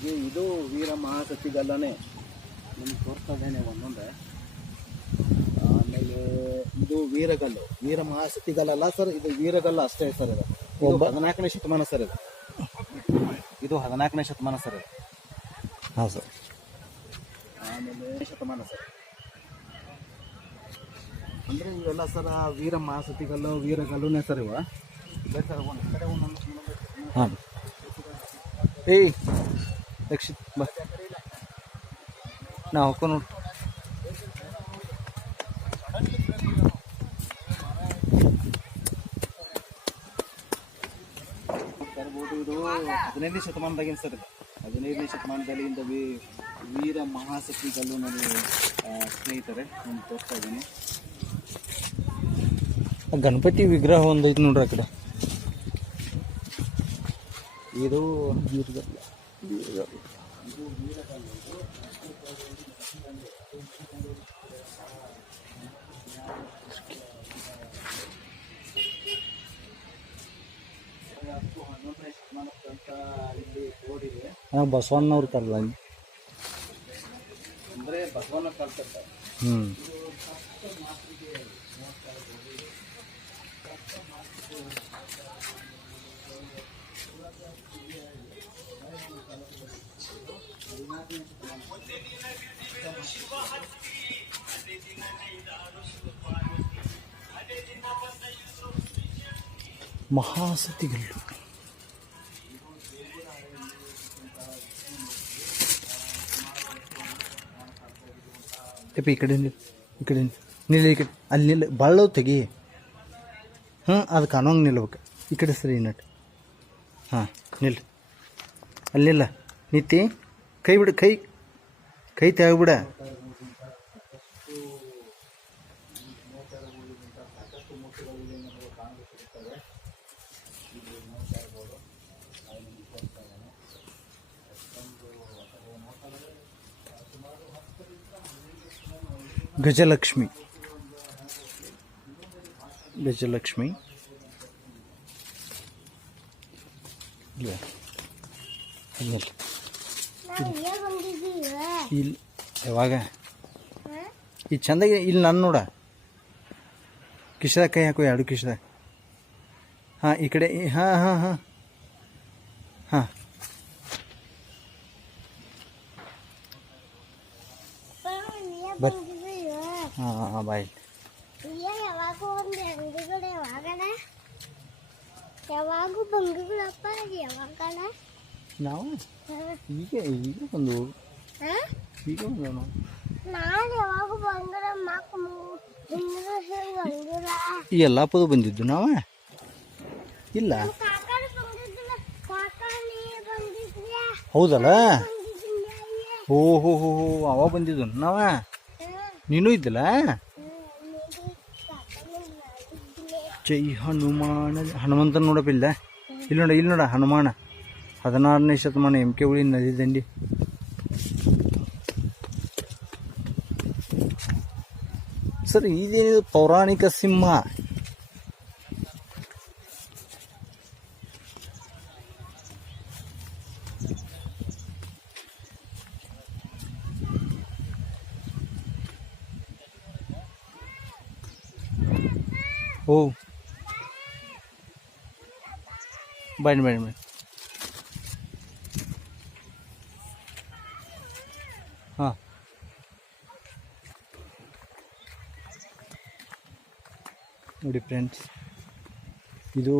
ಹಾಗೆ ಇದು ವೀರ ಮಹಾಸತಿಗಲ್ಲನೇ ನಿಮ್ಗೆ ತೋರಿಸ್ತಾ ಇದ್ದೇನೆ ಒಂದೊಂದೇ. ಆಮೇಲೆ ಇದು ವೀರಗಲ್ಲು, ವೀರ ಮಹಾಸತಿಗಲ್ಲ ಸರ್, ಇದು ವೀರಗಲ್ಲು ಅಷ್ಟೇ ಸರ್. ಇದು 14ನೇ ಶತಮಾನ ಸರ್. ಇದು 14ನೇ ಶತಮಾನ ಸರ್. ಹಾಂ ಸರ್. ಆಮೇಲೆ ಶತಮಾನ ಸರ್ ಅಂದರೆ ಇವೆಲ್ಲ ಸರ್ ವೀರ ಮಹಾಸತಿಗಲ್ಲು ವೀರಗಲ್ಲುನೇ ಸರ್ ಇವ. ಇಲ್ಲ ಸರ್ ಒಂದು ಕಡೆ ಒಂದೊಂದು. ಹಾಂ ಏಯ್ ರಕ್ಷಿತ್ ಬಾ, ನಾ ಹೋಗ್ಕೊಂಡು ನೋಡಿ. ಇದು 15ನೇ ಶತಮಾನದಾಗಿನ ಸರ್. ಇದು 15ನೇ ಶತಮಾನದಲ್ಲಿ ಇಂದ ವೀರ ಮಹಾಸತಿಗಲ್ಲು ನನಗೆ ಸ್ನೇಹಿತರೆ ನಾನು ತೋರಿಸ್ತಾ ಇದ್ದೀನಿ. ಗಣಪತಿ ವಿಗ್ರಹ ಒಂದೈತೆ ನೋಡ್ರಿ ಆ ಕಡೆ. ಇದು ಹಾಂ ಬಸವಣ್ಣವ್ರು ಕಲ್ಲ ಅಂದರೆ ಬಸವಣ್ಣ ಕಲ್ತಿರ್ತಾರೆ. ಮಹಾಸತಿಗಲ್ಲು. ಈ ಕಡೆ ನಿಲ್, ಈ ಕಡೆ ನಿಲ್ಲ, ಈ ಕಡೆ ಅಲ್ಲಿ ನಿಲ್ಲ, ಬಳ್ಳು ತೆಗಿ. ಹಾಂ ಅದು ಕಾಣೋಂಗೆ ನಿಲ್ಬೇಕು. ಈ ಕಡೆ ಸರಿ ನಟ್. ಹಾಂ ನಿಲ್, ಅಲ್ಲಿ ನಿಲ್ಲ. ನಿತ್ತಿ ಕೈ ಬಿಡು, ಕೈ ಕೈ ತೆಗ್ಬಿಡ. ಗಜಲಕ್ಷ್ಮಿ, ಗಜಲಕ್ಷ್ಮಿ ಇಲ್ಲ ಇಲ್ಲಿ ಯಾವಾಗ ಈ ಚಂದಾಗಿ ಇಲ್ಲಿ ನಾನು ನೋಡ. ಕಿಶದಾಗ ಕೈ ಹಾಕು, ಎರಡು ಕಿಶದಾಗ. ಹಾಂ ಈ ಕಡೆ. ಹಾಂ ಹಾಂ ಹಾಂ ಹಾಂ ಬರ್ರಿ. ಹಾಂ ಹಾಂ ಬಾಯ್. ಯಾವಾಗೂ ಬಂಗುಗಳಪ್ಪ ಯಾವಾಗಣ ನಾವು ಈಗ ಈಗ ಬಂದು ಈಗ ಬಂದ ನಾನು ಯಾವಾಗ ಬಂಗಡ ಈ ಎಲ್ಲಾಪದು ಬಂದಿದ್ದು ನಾವ ಇಲ್ಲ. ಹೌದಲ್ಲ. ಓ ಹೋ ಹೋ ಹೋ ಅವ ಬಂದಿದ್ದು ನಾವ. ನೀನು ಇದ್ದಿಲ್ಲ. ಜೈ ಹನುಮಾನ, ಹನುಮಂತನ ನೋಡಪ್ಪ ಇಲ್ಲ. ಇಲ್ಲಿ ನೋಡ, ಇಲ್ಲಿ ನೋಡ ಹನುಮಾನ. 16ನೇ ಶತಮಾನ ಎಂ ಕೆ ಹುಳಿ ನದಿ ದಂಡಿ. ಸರ್ ಇದೇನಿದು ಪೌರಾಣಿಕ ಸಿಂಹ. ಓ ಬನ್ನಿ ಬನ್ನಿ ಬನ್ನಿ. ಹಾಂ ನೋಡಿ ಫ್ರೆಂಡ್ಸ್, ಇದು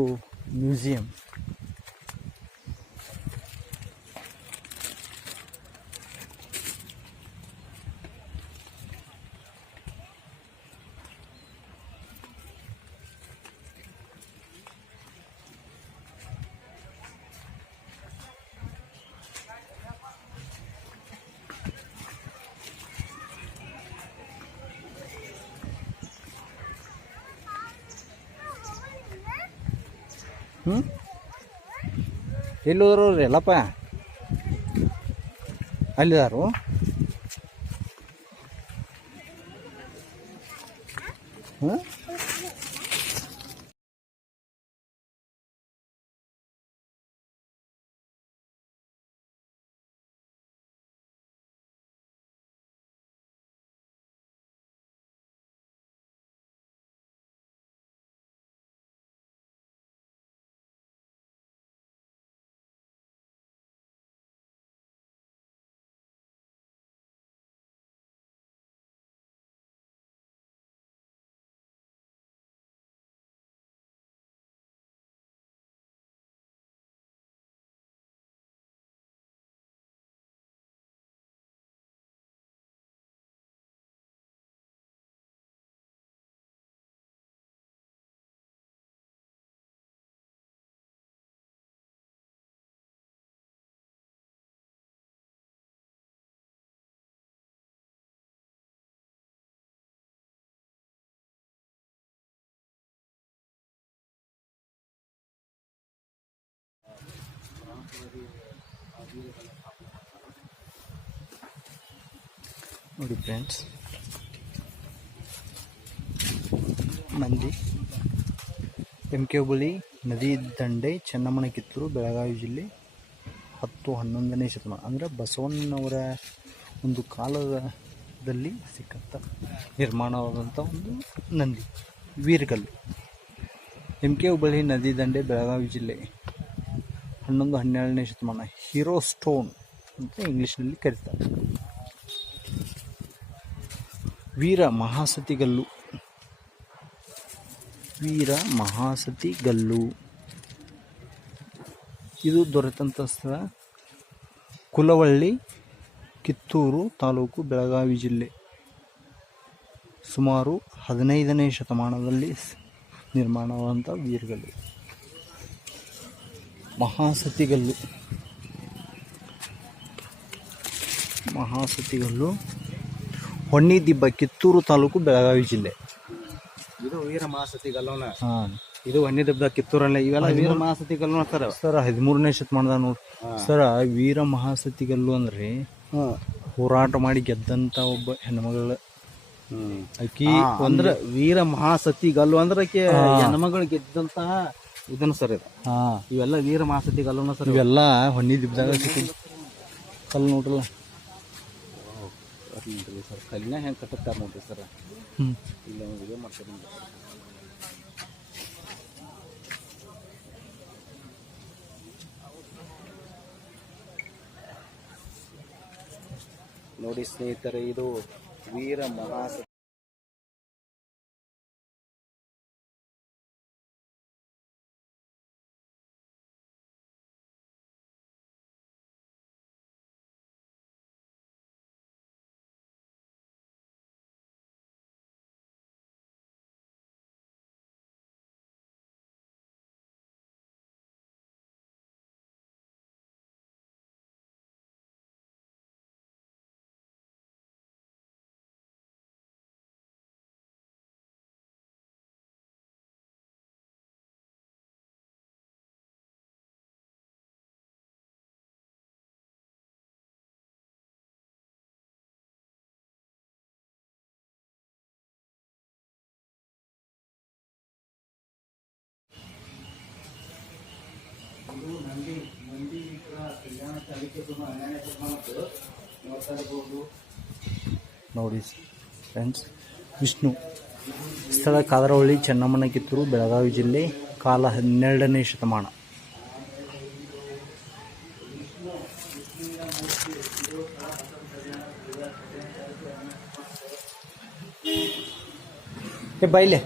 ಮ್ಯೂಸಿಯಂ. ಎಲ್ಲಿ ಹೋದ್ರು ಅವ್ರು ಎಲ್ಲಪ್ಪ? ಅಲ್ಲಿದಾರು. ಹಾಂ ನೋಡಿ ಫ್ರೆಂಡ್ಸ್, ನಂದಿ MK ಹುಬ್ಬಳ್ಳಿ ನದಿ ದಂಡೆ, ಚೆನ್ನಮ್ಮನ ಕಿತ್ತೂರು, ಬೆಳಗಾವಿ ಜಿಲ್ಲೆ, 10-11ನೇ ಶತಮಾನ ಅಂದರೆ ಬಸವಣ್ಣನವರ ಒಂದು ಕಾಲದಲ್ಲಿ ಸಿಕ್ಕಂಥ ನಿರ್ಮಾಣವಾದಂಥ ಒಂದು ನಂದಿ, ವೀರಗಲ್ಲು. MK ಹುಬ್ಬಳ್ಳಿ ನದಿ ದಂಡೆ, ಬೆಳಗಾವಿ ಜಿಲ್ಲೆ, 11-12ನೇ ಶತಮಾನ. ಹೀರೋ ಸ್ಟೋನ್ ಅಂತ ಇಂಗ್ಲೀಷ್ನಲ್ಲಿ ಕರೀತಾರೆ. ವೀರ ಮಹಾಸತಿಗಲ್ಲು, ವೀರ ಮಹಾಸತಿಗಲ್ಲು ಇದು ದೊರೆತಂಥ ಸ್ಥಳ ಕುಲವಳ್ಳಿ, ಕಿತ್ತೂರು ತಾಲೂಕು, ಬೆಳಗಾವಿ ಜಿಲ್ಲೆ. ಸುಮಾರು 15ನೇ ಶತಮಾನದಲ್ಲಿ ನಿರ್ಮಾಣವಾದಂಥ ವೀರಗಲ್ಲು. ಮಹಾಸತಿಗಲ್ಲು, ಮಹಾಸತಿಗಲ್ಲು ಹೊನ್ನಿದಿಬ್ಬ, ಕಿತ್ತೂರು ತಾಲೂಕು, ಬೆಳಗಾವಿ ಜಿಲ್ಲೆ. ಇದು ವೀರ ಮಹಾಸತಿಗಲ್ಲವನ. ಹಾಂ, ಇದು ಹೊನ್ನಿದಿಬ್ಬ, ಕಿತ್ತೂರಲ್ಲ, ಇವೆಲ್ಲ ವೀರ ಮಹಾಸತಿಗಲ್ಲು ಅಂತಾರ ಸರ್. 13ನೇ ಶತಮಾನದ ನೋಡಿ ಸರ್. ವೀರ ಮಹಾಸತಿಗಲ್ಲು ಅಂದ್ರೆ ಹೋರಾಟ ಮಾಡಿ ಗೆದ್ದಂತ ಒಬ್ಬ ಹೆಣ್ಮಗಳ ಆಕಿ ಅಂದ್ರೆ ವೀರ ಮಹಾಸತಿಗಲ್ಲು ಅಂದ್ರೆ ಆಕೆ ಹೆಣ್ಮಗಳು ಗೆದ್ದಂತಹ ಇದನ್ನ ಸರ್ ಇದು. ಇವೆಲ್ಲ ವೀರ ಮಹಾಸತಿಗಲ್ಲುನ ಸರ್. ಇವೆಲ್ಲ ಹೊನ್ನಿದಿಬ್ಬದಾಗ ಸಿಕ್ಕಿದ್ದು ಕಲ್ಲು ನೋಡ್ರಲ್ಲ. ಸರ್ ಕಲ್ಲಿನ ಹೆಂಗೆ ಕಟ್ಟುತ್ತಾರೆ ನೋಡ್ರಿ ಸರ್. ಇಲ್ಲ ವಿಡಿಯೋ ಮಾಡ್ತಾರೆ ನೋಡಿ ಸ್ನೇಹಿತರೆ, ಇದು ವೀರ ಮಹಾಸತಿ. ನೋಡಿ ಫ್ರೆಂಡ್ಸ್, ವಿಷ್ಣು ಸ್ಥಳ ಕಾದರವಳ್ಳಿ, ಚೆನ್ನಮ್ಮನ ಕಿತ್ತೂರು, ಬೆಳಗಾವಿ ಜಿಲ್ಲೆ, ಕಾಲ 12ನೇ ಶತಮಾನ. ಬೈಲೆ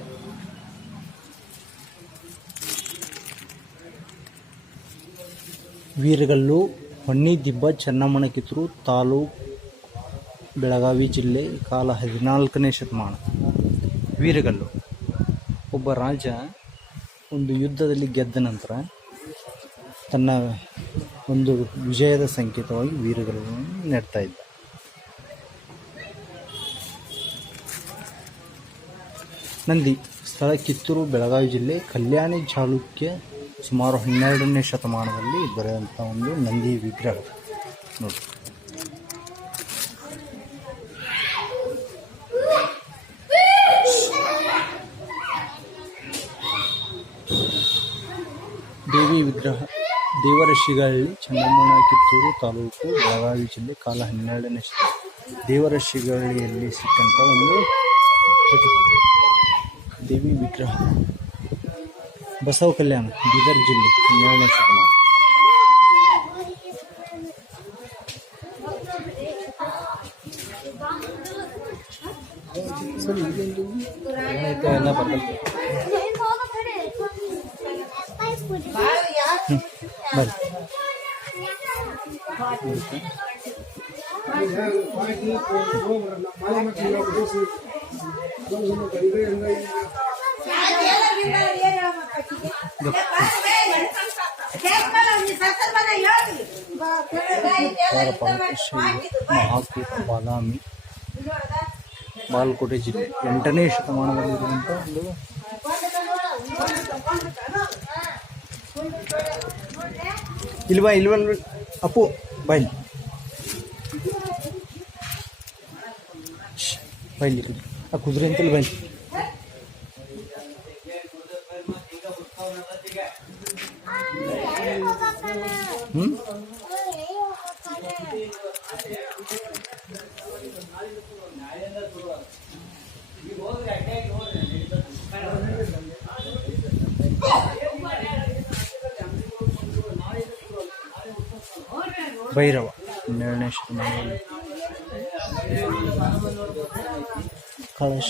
ವೀರಗಲ್ಲು, ಹೊನ್ನಿದಿಬ್ಬ, ಚೆನ್ನಮ್ಮನ ಕಿತ್ತೂರು ತಾಲೂಕು, ಬೆಳಗಾವಿ ಜಿಲ್ಲೆ, ಕಾಲ 14ನೇ ಶತಮಾನ. ವೀರಗಲ್ಲು ಒಬ್ಬ ರಾಜ ಒಂದು ಯುದ್ಧದಲ್ಲಿ ಗೆದ್ದ ನಂತರ ತನ್ನ ಒಂದು ವಿಜಯದ ಸಂಕೇತವಾಗಿ ವೀರಗಲ್ಲನ್ನು ನೆಡ್ತಾ ಇದ್ದ. ನಂದಿ ಸ್ಥಳ ಕಿತ್ತೂರು, ಬೆಳಗಾವಿ ಜಿಲ್ಲೆ, ಕಲ್ಯಾಣಿ ಚಾಲುಕ್ಯ, ಸುಮಾರು 12ನೇ ಶತಮಾನದಲ್ಲಿ ದೊರೆಯುವಂಥ ಒಂದು ನಂದಿ ವಿಗ್ರಹ ನೋಡಿ. ದೇವಿ ವಿಗ್ರಹ, ದೇವರಶಿಗಳ್ಳಿ, ಚೆನ್ನಮ್ಮನ ಕಿತ್ತೂರು ತಾಲೂಕು, ಬೆಳಗಾವಿ ಜಿಲ್ಲೆ, ಕಾಲ 12ನೇ ಶತಮಾನ. ದೇವರಶಿಗಳ್ಳಿಯಲ್ಲಿ ಸಿಕ್ಕಂಥ ಒಂದು ದೇವಿ ವಿಗ್ರಹ. ಬಸವ ಕಲ್ಯಾಣ, ಬೀದರ್ ಜಿಲ್ಲೆ, 12ನೇ ಶತಮಾನ. ಎಲ್ಲ ಬರ್ತದೆ. ಮಹಾಪೀಠ, ಬಾದಾಮಿ, ಬಾಗಲಕೋಟೆ ಜಿಲ್ಲೆ, 8ನೇ ಶತಮಾನದಲ್ಲಿರುವಂಥ ಒಂದು ಇಲ್ವಾ ಇಲ್ವಾ ಇಲ್ವ ಅಪ್ಪು ಬೈಲಿ ಬೈಲಿ ಆ ಕುದುರೆ ಅಂತಲ್ಲಿ ಬೈಲಿ. ಹ್ಞೂ ಭೈರವ 12ನೇ ಶತಮಾನದಲ್ಲಿ ಕಳಶ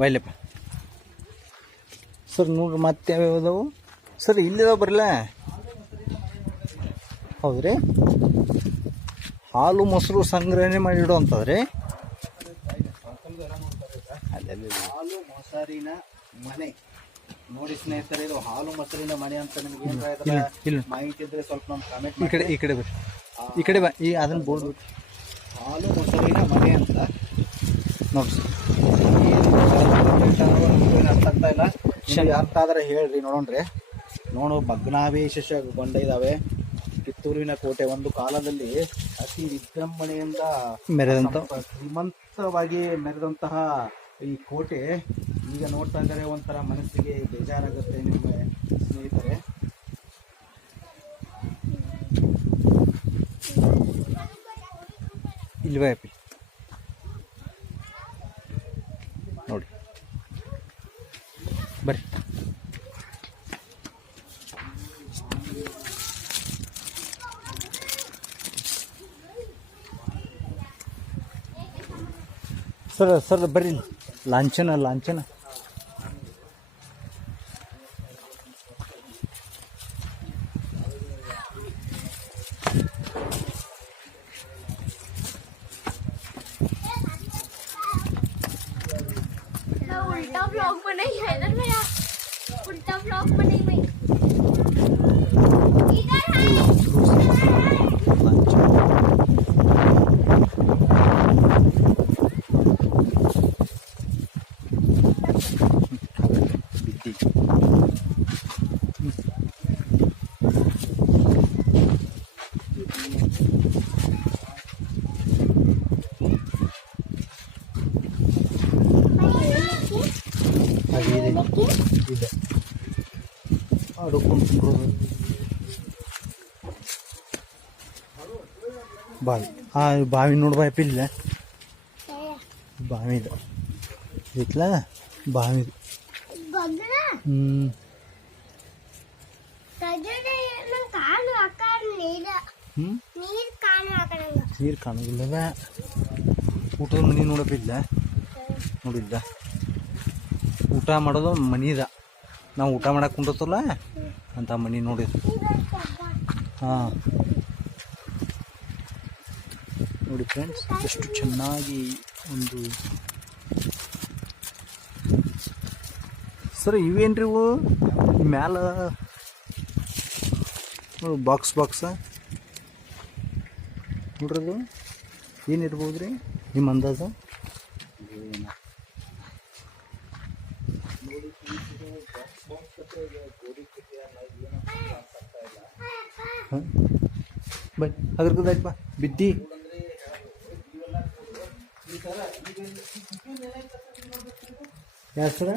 ಬೈಲಪ್ಪ ಸರ್ ನೋಡ್ರಿ ಮತ್ತೆ ಯಾವ್ಯಾವ ಅದಾವು ಸರ್ ಇಲ್ಲಿದಾವ ಬರಲ್ಲ. ಹೌದ್ರಿ ಹಾಲು ಮೊಸರು ಸಂಗ್ರಹಣೆ ಮಾಡಿಡೋ ಅಂತದ್ರಿ. ಹಾಲು ಮೊಸರಿನ ಮನೆ ನೋಡಿ ಸ್ನೇಹಿತರೆ, ಇದು ಹಾಲು ಮೊಸರಿನ ಮನೆ ಅಂತ ನಿಮ್ಗೆ ಇಲ್ಲ ಮಾಹಿತಿ ಇದ್ರೆ ಸ್ವಲ್ಪ ನಮ್ಗೆ ಕಾಮೆಂಟ್ ಈ ಕಡೆ ಬರ್ರಿ, ಈ ಕಡೆ ಬಾ. ಈ ಅದನ್ನ ಬೋರ್ಡ್ ಹಾಲು ಮೊಸರಿನ ಮನೆ ಅಂತ ನೋಡಿ ಅರ್ಥ ಆಗ್ತಾ ಇಲ್ಲ. ಅರ್ಥ ಆದ್ರೆ ಹೇಳ್ರಿ ನೋಡೋಣ್ರಿ. ಭಗ್ನಾವೇಶಗೊಂಡ ಇದಾವೆ. ಕಿತ್ತೂರಿನ ಕೋಟೆ ಒಂದು ಕಾಲದಲ್ಲಿ ಅತಿ ವಿಜೃಂಭಣೆಯಿಂದ ಶ್ರೀಮಂತವಾಗಿ ಮೆರೆದಂತಹ ಈ ಕೋಟೆ ಈಗ ನೋಡ್ತಾ ಇದ್ದಾರೆ ಒಂಥರ ಮನಸ್ಸಿಗೆ ಬೇಜಾರಾಗುತ್ತೆ ನಿಮ್ಮ ಸ್ನೇಹಿತರೆ. ಇಲ್ವೇ ನೋಡಿ ಬರ್ರಿ. ಸರ್ ಬರ್ರಿ. ಲಾಂಛನ उल्टा ब्लॉग बनाई है ना मेरा, उल्टा ब्लॉग बनाई मैं इधर है। ಇದೆ ಆಡ್ಕೊಂಡು ಬಾವಿ. ಆ ಬಾವಿ ನೋಡ್ಬಾ ಇಲ್ಲ ಬಾವಿ ಇದೆ ಇತ್ಲ ಬಾವಿ. ಕಾಲು ಹ್ಞೂ ನೀರು ಕಾಣು ಆ ಕಡೆ ನೀರು ಕಾಣೋದಿಲ್ಲದ ಊಟದ ಮನೆ ನೋಡಪ್ಪಿಲ್ಲ ನೋಡಿದ್ದ ಊಟ ಮಾಡೋದು ಮನಿದ ನಾವು ಊಟ ಮಾಡಕ್ಕೆ ಕುಂಡತ್ತಲ್ಲ ಅಂತ ಮನೆ ನೋಡಿದ್ದು ಹಾಂ ನೋಡಿ ಫ್ರೆಂಡ್ಸ್ ಎಷ್ಟು ಚೆನ್ನಾಗಿ ಒಂದು ಸರ್ ಇವೇನ್ರಿ ಇವು ಮ್ಯಾಲ ಬಾಕ್ಸ್ ನೋಡ್ರದು ಏನಿರ್ಬೋದು ರೀ ನಿಮ್ಮ ಅಂದಾಜು ಹಾಂ ಬೈ ಅದ್ರದ್ದು ಬಾ ಬಿದ್ದಿ ಯಾರು ಸರ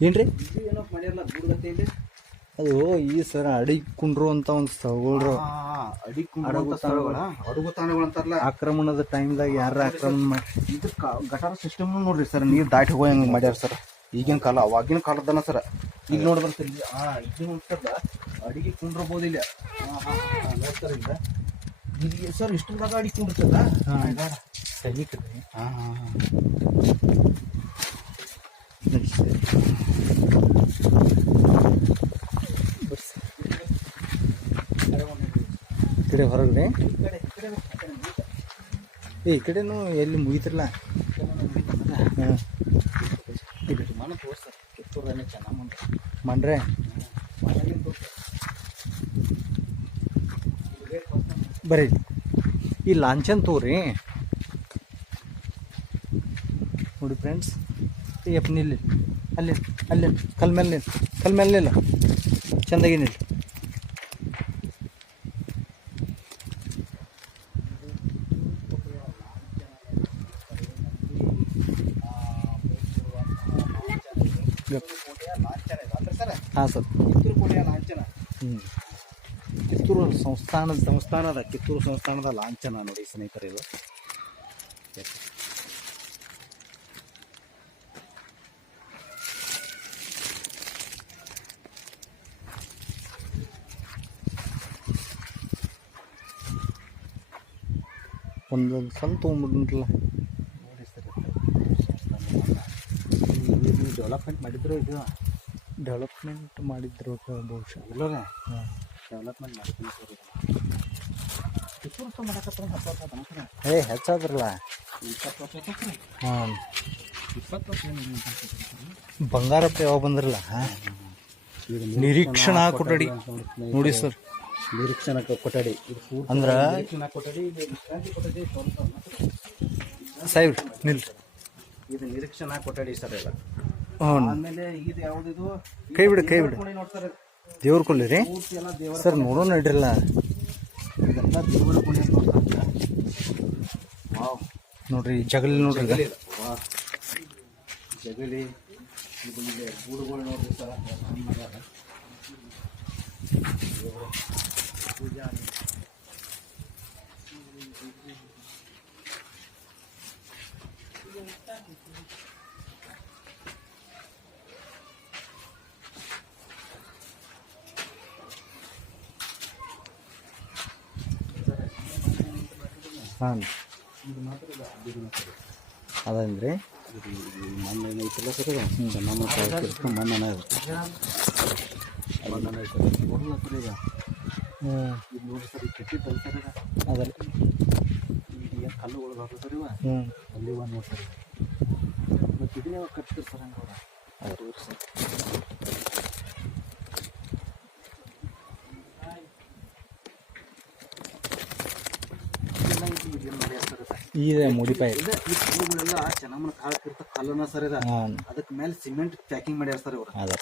ಏನ್ರಿ ಏನೋ ಮಾಡ್ಯಾರಲ್ಲ ಗೂಡುಗತ್ತೆ ಇಲ್ಲಿ ಅದು ಈ ಸರ ಅಡಿಗೆ ಕುಂಡ್ರು ಅಂತ ಒಂದು ಸ್ಥಳಗಳು ಅಡುಗು ತಾಣಗಳು ಅಂತಾರಲ್ಲ ಆಕ್ರಮಣದ ಟೈಮ್ದಾಗ ಯಾರ ಆಕ್ರಮಣ ಮಾಡಿ ಇದಕ್ಕೆ ಗಟಾರ ಸಿಸ್ಟಮ್ ನೋಡ್ರಿ ಸರ್ ನೀರು ದಾಟಿ ಹೋಗಿ ಹಂಗೆ ಮಾಡ್ಯಾರ ಸರ್ ಈಗಿನ ಕಾಲ ಅವಾಗಿನ ಕಾಲದನ ಸರ್ ಇಲ್ಲಿ ನೋಡ್ಬಾರ ಸರ್ ಇಲ್ಲಿ ಇದು ನೋಡ್ತಾರಲ್ಲ ಅಡಿಗೆ ಕುಂಡ್ರಬಹುದು ಇಲ್ಲ ನೋಡ್ತಾರ ಇಲ್ಲ ಇಲ್ಲಿ ಸರ್ ಇಷ್ಟದಾಗ ಅಡಿಗೆ ಕುಂಡಿರ್ತದ ಸೈನಿಕರು ಈ ಕಡೆ ಹೊರಗಡೆ ಈ ಕಡೆನೂ ಎಲ್ಲಿ ಮುಗಿತಿರಲ್ಲ ಹಾಂ ಮನ ತೋರ್ಸರ್ ಕಿತ್ತೂರನ್ನೇ ಚೆನ್ನಾಗಿ ಮಾಡ್ರೆ ಬರ್ರಿ ಈ ಲಾಂಛನ್ ತೋರಿ ನೋಡಿ ಫ್ರೆಂಡ್ಸ್ ಯಪ್ಪ ನಿಲ್ಲಿ ಅಲ್ಲಿ ಅಲ್ಲಿ ಕಲ್ ಮೇಲೆ ನಿಲ್ಲ ಚೆಂದಾಗಿ ನಿಲ್ಲಿ ಹಾಂ ಸರ್ ಕಿತ್ತೂರು ಕೋಟೆಯ ಲಾಂಛನ ಕಿತ್ತೂರು ಸಂಸ್ಥಾನದ ಕಿತ್ತೂರು ಸಂಸ್ಥಾನದ ಲಾಂಛನ ನೋಡಿ ಸ್ನೇಹಿತರೆ ಇದು ಒಂದೊಂದು ಸಲ ತೊಗೊಂಡ್ಬಿಡ್ರಲ್ಲ ನೋಡಿ ಸರ್ ಡೆವಲಪ್ಮೆಂಟ್ ಮಾಡಿದ್ರು ಇದು ಡೆವಲಪ್ಮೆಂಟ್ ಮಾಡಿದ್ರು ಬಹುಶಃ ಇಲ್ಲೋರೆ ಡೆವಲಪ್ಮೆಂಟ್ ಮಾಡಿದ್ದೀನಿ ಸರ್ ಕಿತ್ತೂರು ಮಾಡಕತ್ರ 10 ವರ್ಷ ಹೆಚ್ಚಾದ್ರಲ್ಲ 20 ವರ್ಷ ಹಾಂ 20 ವರ್ಷ ಬಂಗಾರಪ್ಪ ಯಾವಾಗ ಬಂದ್ರಲ್ಲ ನಿರೀಕ್ಷಣಾ ಕೊಠಡಿ ನೋಡಿ ಸರ್ ನಿರೀಕ್ಷಣಾ ಕೊಠಡಿ ಅಂದ್ರೆ ನಿರೀಕ್ಷಣಾ ಕೊಠಡಿ ವಿಶ್ರಾಂತಿ ಕೊಠಡಿ ಸಾಹೇಬ್ ನಿಲ್ ಇದು ನಿರೀಕ್ಷಣಾ ಕೊಠಡಿ ಸರ್ ಎಲ್ಲ ಹ್ಞೂ ಆಮೇಲೆ ಇದು ಯಾವುದಿದು ಕೈ ಬಿಡು ನೋಡ್ತಾರೆ ದೇವ್ರ ಕೊಲ್ಲಿ ರೀ ಪೂರ್ತಿ ಎಲ್ಲ ದೇವರ ಸರ್ ನೋಡೋಣ ನಡ್ರಿಲ್ಲ ಇದೆಲ್ಲ ದೇವರ ಕೋಣೆ ನೋಡ್ತಾರೆ ವಾವ್ ನೋಡ್ರಿ ಜಗಲಿ ನೋಡ್ರಿ ಇದು. ವಾಹ್ ಜಗಲಿ ಇದು ಇದೆ ಗೂಡುಗಳು ನೋಡ್ರಿ ಸರ್ ಪೂಜಾ ಹಾಂ ಅದಂದ್ರೆ ಮಣ್ಣು ಐತಿಲ್ಲ ಸರ್ ನಮ್ಮ ಮಣ್ಣನ ಮಣ್ಣನ ಐತಲ್ಲ ಸರ್ ಈಗ ಇದು ನೋಡಿ ಸರ್ ಈ ಕೆಟ್ಟಿದ್ದಲ್ಲ ಸರ್ ಈಗ ಅದಲ್ಲ ಈಗ ಏನು ಕಲ್ಲುಗಳು ಬರ್ತದೆ ಸರ್ ಇವ ಅಲ್ಲಿ ಒಂದು ನೋಡ್ತಾರೆ ಮತ್ತು ಇದನ್ನ ಯಾವಾಗ ಕಟ್ತಾರೆ ಸರ್ ಹಂಗೆ ಅವರು ಸರ್ ಇದೆ ಮುಡಿಪಾಯಿ ಇದೆ ಈ ಕಲ್ಲುಗಳೆಲ್ಲ ಚೆನ್ನಮ್ಮನ ಕಾಲಕ್ಕಿರ್ತ ಕಲ್ಲನ ಸರ್ ಇದೆ ಹಾಂ ಅದಕ್ಕೆ ಮೇಲೆ ಸಿಮೆಂಟ್ ಪ್ಯಾಕಿಂಗ್ ಮಾಡ್ಯಾರ ಸರ್ ಇವರು ಅದ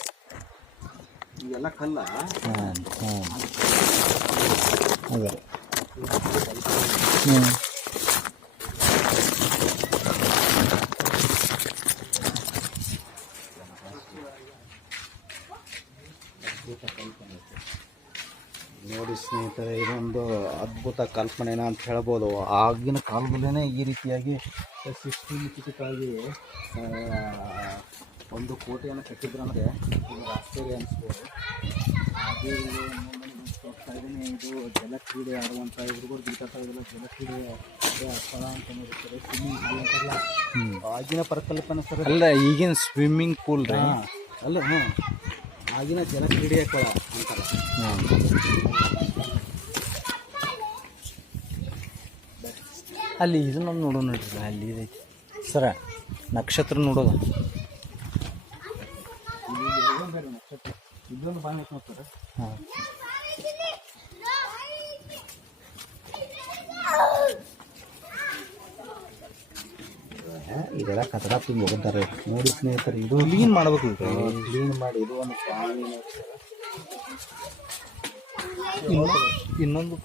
ಇವೆಲ್ಲ ಕಲ್ಲ ಹಾಂ ಹಾಂ ಅದ ಹ್ಞೂ ನೋಡಿ ಸ್ನೇಹಿತರೆ ಇದೊಂದು ಅದ್ಭುತ ಕಲ್ಪನೆನ ಅಂತ ಹೇಳ್ಬೋದು ಆಗಿನ ಕಾಲದಲ್ಲೇ ಈ ರೀತಿಯಾಗಿ ಸಿಸ್ಟಮಿಟಿಕ್ಕಾಗಿ ಒಂದು ಕೋಟೆಯನ್ನು ಕಟ್ಟಿದ್ರು ಅಂದರೆ ಆಶ್ಚರ್ಯ ಅನಿಸ್ಬೋದು ಹಾಗೆ ಇಲ್ಲಿ ಹೋಗ್ತಾ ಇದ್ದೀನಿ. ಇದು ಜಲಕ್ರೀಡೆ ಆಡುವಂಥ ಹುಡುಗರು ಬಿಡ್ತಾ ಇದ್ದಲ್ಲ, ಜಲಕ್ರೀಡೆ ಸ್ಥಳ ಅಂತಲೇ ಇರ್ತಾರೆ, ಸ್ವಿಮ್ಮಿಂಗ್ ಪೂಲ್ ಅಂತಾರಲ್ಲ, ಆಗಿನ ಪರಿಕಲ್ಪನೆ ಸರ್. ಅಲ್ಲ ಈಗಿನ ಸ್ವಿಮ್ಮಿಂಗ್ ಪೂಲ್ ರೀ. ಅಲ್ಲ ಆಗಿನ ಜಲಕ್ರೀಡೆಯ ಕೊಳ ಅಂತಾರೆ. ಅಲ್ಲಿ ಇದನ್ನೊಂದು ನೋಡೋಣ ನೋಡ್ರಿ, ಅಲ್ಲಿ ಇದೈತಿ ಸರ ನಕ್ಷತ್ರ ನೋಡೋದು. ನಕ್ಷತ್ರ ಇದೊಂದು ಬಾಯಿ ನೋಡ್ತಾರೆ. ಹಾಂ ಇದೆಲ್ಲ ಕಚಡ ತುಂಬ ಹೋಗಿದ್ದಾರೆ ನೋಡಿ ಸ್ನೇಹಿತರೆ. ಇದು ಕ್ಲೀನ್ ಮಾಡ್ಬೇಕು, ಕ್ಲೀನ್ ಮಾಡಿ ಇದು ಒಂದು ಪ್ರಾಣಿ ಇನ್ನೊಂದು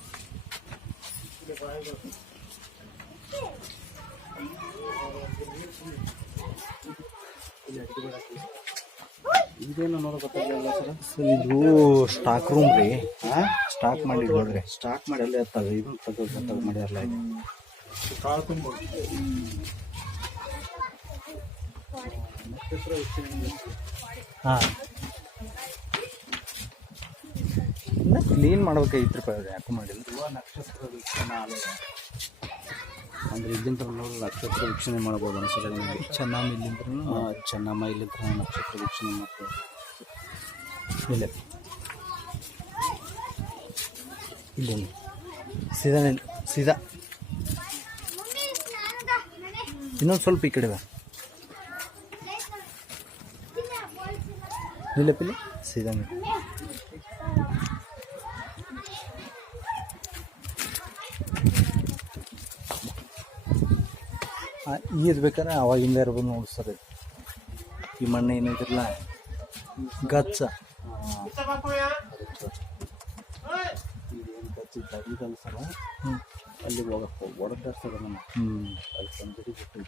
ಇದೇನು ನೋಡೋ ಗೊತ್ತಾಗಲ್ಲ ಸರ್. ಇದು ಸ್ಟಾಕ್ ರೂಮ್ ರೀ. ಸ್ಟಾಕ್ ಮಾಡಿ ನೋಡ್ರಿ, ಸ್ಟಾಕ್ ಮಾಡಿ ಎಲ್ಲ ಎತ್ತಾಗ ಇದನ್ನು ತೆಗೆದು ಮಾಡ್ಯಾರಲ್ಲ ಇದು. ಹಾಂ ಕ್ಲೀನ್ ಮಾಡ್ಬೇಕೈತ್ರಿ ಯಾಕೆ ಮಾಡಿಲ್ಲ. ನಕ್ಷತ್ರ ವೀಕ್ಷಣಾಲಯ ಅಂದ್ರೆ ಇಲ್ಲಿಂದ ನೋಡಿ ನಕ್ಷತ್ರ ವೀಕ್ಷಣೆ ಮಾಡ್ಬೋದು ಅನ್ಸಲ್ಲ. ಚೆನ್ನಮ್ಮ ಇಲ್ಲಿಂದ ಚೆನ್ನಮ್ಮ ಇಲ್ಲಿಂದ ನಕ್ಷತ್ರ ವೀಕ್ಷಣೆ ಮಾಡ್ಬೋದು. ಇಲ್ಲ ಇಲ್ಲಿ ಸೀದಾ ಸೀದಾ ಇನ್ನೊಂದು ಸ್ವಲ್ಪ ಈ ಕಡೆ ಬಾ. ನಿಲ್ಲಪ್ಪಿಲ್ಲ ಸೀದಾ ಈದ್ ಬೇಕಾದ್ರೆ ಅವಾಗಿಂದ ಇರ್ಬೋದು ನೋಡಿ ಸರ್. ಈ ಮಣ್ಣು ಏನೈತಿರಲ್ಲ ಗಚ್ಚ, ಇದಲ್ಲ ಸರ. ಅಲ್ಲಿ ಹೋಗಕ್ಕೆ ಹೊಡೆದಾರ ಸರ್ ನಮ್ಮ ಅಲ್ಲಿ ಸಂದಡಿ ಬಿಟ್ಟು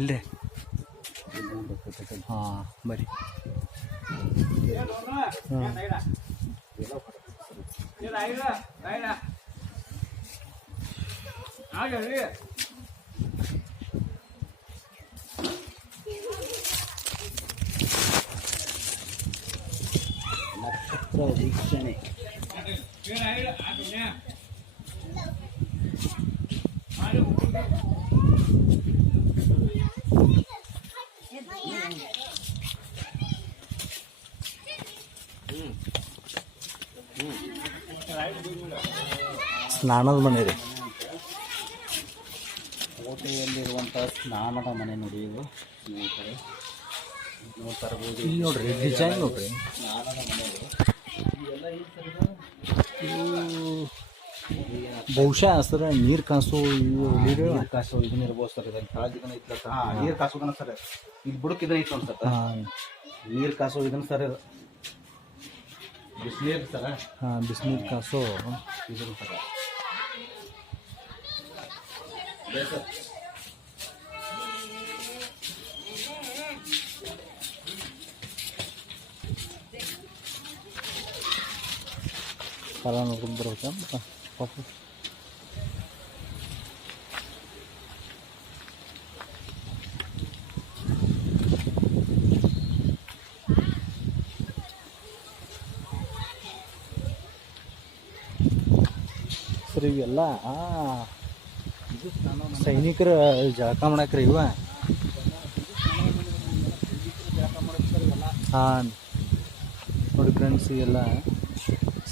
ಎಲ್ರಿ. ಇಲ್ಲಿ ಹಾಂ ಬರೀ ನಕ್ಷತ್ರ ವೀಕ್ಷಣೆ. ಸ್ನಾನದ ಮನೆ ರೀ. ಕೋಟೆಯಲ್ಲಿರುವಂಥ ಸ್ನಾನದ ಮನೆ ನೋಡಿ ಇದು ಸ್ನೇಹಿತರೆ. ನೋಡ್ತಾ ಇರ್ಬೋದು, ಇಲ್ಲಿ ನೋಡ್ರಿ ಡಿಸೈನ್ ನೋಡ್ರಿ. ಸ್ನಾನದ ಮನೆ ಇವೆಲ್ಲ ಬಹುಶಃ ಸರ್ ನೀರು ಕಾಸು ನೀರು ಕಾಸು ಇದನ್ನ ಇರ್ಬೋದು ಸರ್. ಇದನ್ನ ಕೆಳಗೆ ಇದನ್ನ ಇತ್ತಲ್ಲ ಸರ್. ನೀರು ಕಾಸೋದನ್ನ ಸರ್. ಇಲ್ಲಿ ಬುಡಕ್ಕೆ ಇದನ್ನ ಇತ್ತು ಅನ್ಸತ್ತ. ನೀರು ಕಾಸು ಇದನ್ನ ಸರ್. ಬಿಸಿನೀರು ಸರ. ಹಾಂ ಬಿಸಿನೀರು ಕಾಸು ಇದನ್ನು ಸರ. ಕಾಲ ನೋಡ್ಕೊಂಡು ಬರ್ಬೇಕಂತ ಪಾಪ. ಸರ್ ಇವೆಲ್ಲ ಸೈನಿಕರ ಜಳಕ ಮಾಡಕ್ರಿ ಇವ. ಹಾಂ ನೋಡಿ ಫ್ರೆಂಡ್ಸ್, ಇವೆಲ್ಲ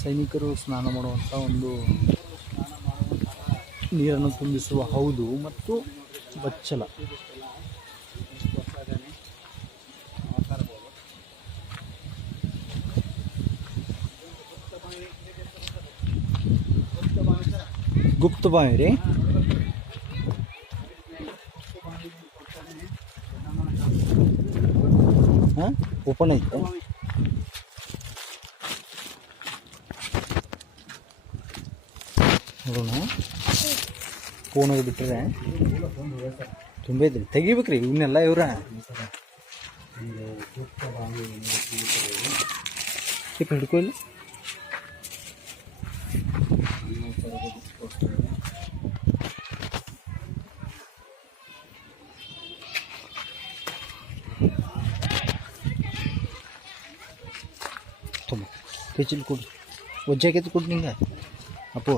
ಸೈನಿಕರು ಸ್ನಾನ ಮಾಡುವಂಥ ಒಂದು ನೀರನ್ನು ತುಂಬಿಸುವ ಹೌದು ಮತ್ತು ಬಚ್ಚಲ. ಗುಪ್ತ ಬಾವಿ ರೀ. ಹಾಂ ಓಪನ್ ಐತೆ. ನೋಡೋಣ ಫೋನಾಗ ಬಿಟ್ಟರೆ ತುಂಬೈತ್ರಿ. ತೆಗಿಬೇಕ್ರಿ ಇವನ್ನೆಲ್ಲ ಇವ್ರ. ಇಪ್ಪ ಹಿಡ್ಕೊ ಇಲ್ಲಿ. ತುಂಬ ಹೆಚ್ಚಿಲ್ ಕೊಡಿ. ಒಜ್ಜಾಕೈತಿ ಕೊಟ್ಟು ನಿಂಗೆ ಅಪ್ಪು